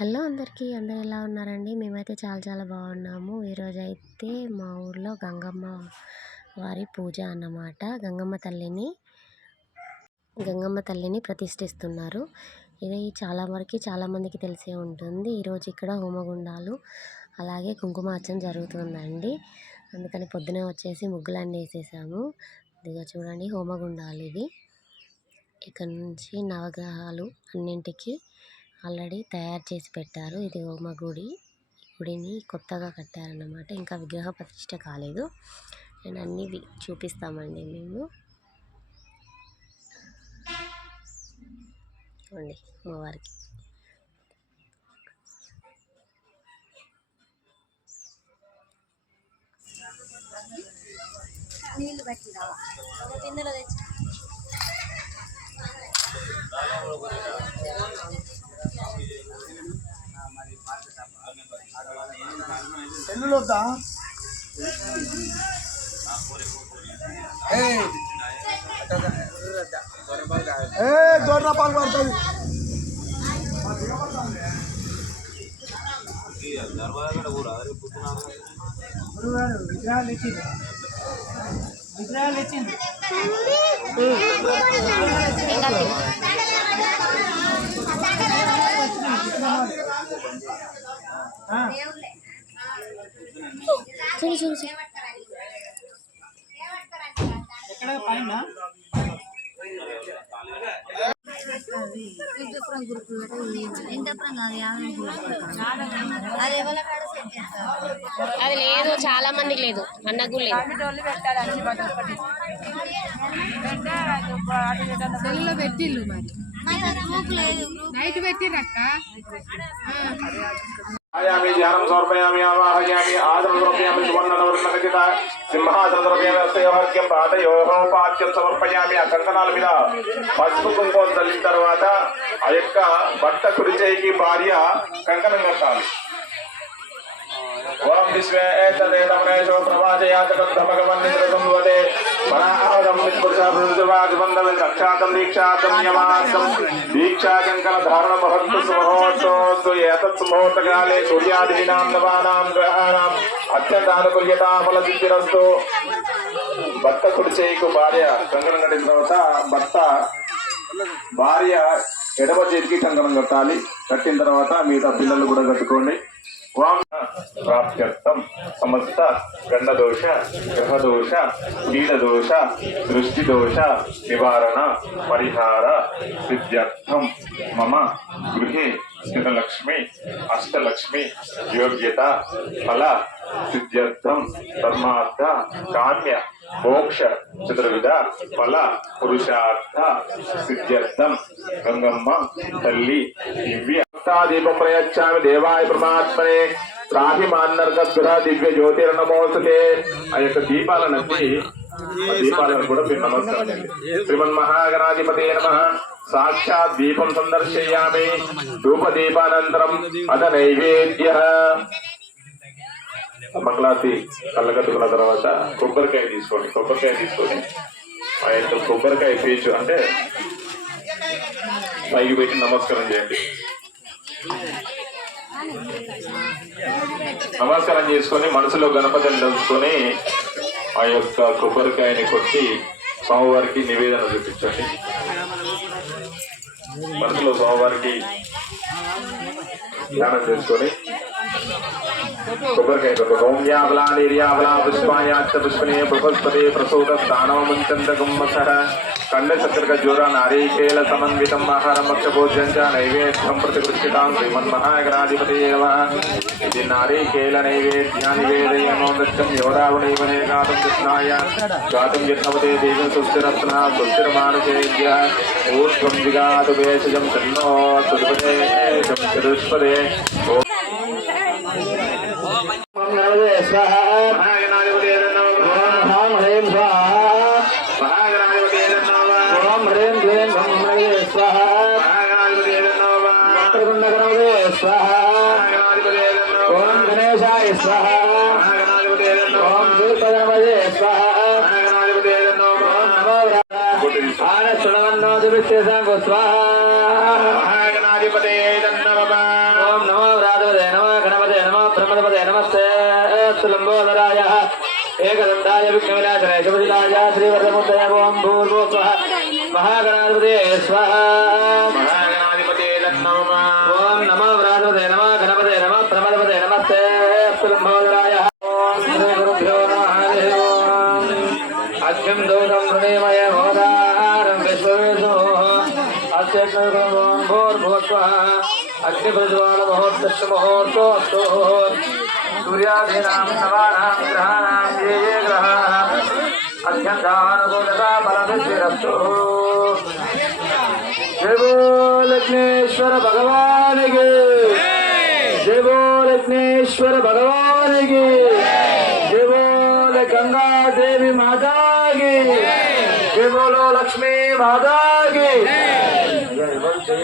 Hello అందరికీ, అందరు ఎలా ఉన్నారండి? మేమైతే చాలా బాగున్నాము. ఈరోజైతే మా ఊర్లో గంగమ్మ వారి పూజ అన్నమాట. గంగమ్మ తల్లిని ప్రతిష్ఠిస్తున్నారు. ఇది చాలామందికి తెలిసే ఉంటుంది. ఈరోజు ఇక్కడ హోమగుండాలు అలాగే కుంకుమార్చన జరుగుతుందండి. అందుకని పొద్దునే వచ్చేసి ముగ్గులన్నీ వేసేసాము. ఇదిగో చూడండి, హోమగుండాలు ఇవి. ఇక్కడ నుంచి నవగ్రహాలు అన్నింటికి ఆల్రెడీ తయారు చేసి పెట్టారు. ఇది హోమ గుడిని కొత్తగా కట్టారన్నమాట. ఇంకా విగ్రహ ప్రతిష్ట కాలేదు. నేను అన్నీ చూపిస్తామండి మేము. చూడండి అమ్మవారికి నీళ్ళు పెట్టి కిందలో తెచ్చి ఎల్లులోద్దా దూర పాలు పడుతుంది. విగ్రహాలు ఇచ్చింది ఎక్కడ పైన అది లేదు, చాలా మందికి లేదు, అన్నకు లేదు. సెల్లో పెట్టిల్లు మరి నైట్ పెట్టిరక్క. ధ్యానం సమర్పయామి ఆవాహయామి ఆదరం సమర్పయామి సువర్ణవర్ణఖచిత సింహాసన ద్రవ్యామి అస్తయోహ్యం పాఠయోపాఠ్యం సమర్పయామి. ఆ కంకణాల మీద పసుపు కుంకుమ చల్లిన తర్వాత ఆ యొక్క భర్త కుడి చేయికి భార్య కంకణం కట్టాలి. ఓం విశ్వేతదేతమనేశో ప్రవాచయాతకద్ధమగమన్నిద్రసంవదే మనాహరం విత్పురుషాభివృద్ధివాదిబంధవి రక్షాతం దీక్షాతం యమాసం దీక్షాకంకణ ధారణ మహత్తు సుమహోత్సవస్తు ఏతత్ సుమహోత్తకాలే సూర్యాదీనాం నవానాం గ్రహాణాం అత్యంతానుకూల్యతాఫల సిద్ధిరస్తు. భర్త కుడి చేయికు భార్య కంకణం కట్టిన తర్వాత భార్య ఎడమ చేతికి కంకణం కట్టాలి. కట్టిన తర్వాత మిగతా పిల్లలు కూడా కట్టుకోండి. ప్రాప్త్యర్థం సమస్త గండదోష గ్రహదోష కీడదోష దృష్టిదోష నివారణ పరిహార సిద్ధ్యర్థం మమ గృహే స్థితలక్ష్మి అష్టలక్ష్మి యోగ్యత ఫల సిద్ధ్యర్థం ధర్మార్థ కామ్య మోక్ష చతుర్విధ ఫల పురుషార్థ సిద్ధ్యర్థం గంగమ్మ తల్లి దివ్య దీపం ప్రయచ్చామి దేవాయ పరమాత్మనే త్రాహిమాన్నర్గస్సుర దివ్య జ్యోతిర్నమోస్తుతే. ఆ యొక్క దీపాలను కూడా మీరు నమస్కారం. శ్రీమన్మహాగణాధిపతే నమః. సాక్షాత్ దీపం సందర్శయామి. ధూపదీపానంతరం అద నైవేద్య. మంగళారతి కళ్ళకట్టుకున్న తర్వాత కొబ్బరికాయ తీసుకొని ఆ యొక్క కొబ్బరికాయ పీచు అంటే పైకి పెట్టి నమస్కారం చేయండి. నమస్కారం చేసుకొని మనసులో గణపతిని తలుచుకొని ఆ యొక్క కొబ్బరికాయని కొట్టి స్వామివారికి నివేదన చూపించండి. మనసులో స్వామివారికి ధ్యానం చేసుకొని కొబ్బరికాయ ఓంయాబలా నిర్యాబలా పుష్పాయాచ పుష్పనే బృహస్పతి ప్రసూత స్థానమంచందగుమ్మసర కండ చక్రక జ్వర నారీకేల సమన్వితం ఆహారం భోజ్యం చ నైవేద్యం ప్రతిగృహ్యతాం శ్రీమన్మహాగణాధిపతయే నమః. ఇది నారీకేల నైవేద్యా నివేదయామో నృత్యం యోరావణైవనే గాతం కృష్ణాయ గాతం యజ్ఞవతే దేవి సుస్థిరత్న సుస్థిరమానుషేభ్య ఊర్ధ్వం జిగాతు భేషజం తన్నో సుదుపదే చతుష్పదే. స్వాహా మహాగణాధిపతయే నమః. ఓం హ్రీం స్వాహా మహాగణాధిపతయే నమః. ఓం హ్రీం క్లీం బ్రహ్మణే స్వాహా మహాగణాధిపతయే నమః. మంత్రగుండగణపతే స్వాహా మహాగణాధిపతయే నమః. ఓం గణేశాయ స్వాహా మహాగణాధిపతయే నమః. ఓం శ్రీపదనపదే స్వాహా మహాగణాధిపతయే నమః. ఓం నమో ఆన సుణవన్నో దివిష్య సంగో స్వాహా మహాగణాధిపతయే गणाधिपते नमः ओम नमो व्रातपदे नमः गणपते नमः ब्रह्मपदे नमस्ते लंबोदराय एकदंताय विघ्नविनाशनाय शुभदिनाय श्रीवरदमुद्दय ओम भूर्भुवः महागणाधिपते स्वाहा महागणाधिपते नमः ओम नमो व्रातपदे नमः गणपते नमः ब्रह्मपदे नमस्ते लंबोदराय ओम श्री गुरुभ्यो नमः हरि ओम अग्निं दोषं प्रणेमय मोदारं विश्ववेशो अत्यग्निर्गुणं भूर्भुवस्वः अग्निप्रज्वाल महोत्सव महोत्सवस्तु सूर्यादीनां नवानां ग्रहाणां ये ये ग्रहाः अत्यन्तानुकूलता फलसिद्धिरस्तु जय बोल लग्नेश्वर भगवान की जय बोल लग्नेश्वर भगवान की जय बोल गंगा देवी माता की जय बोलो लक्ष्मी माता की जय बोल जय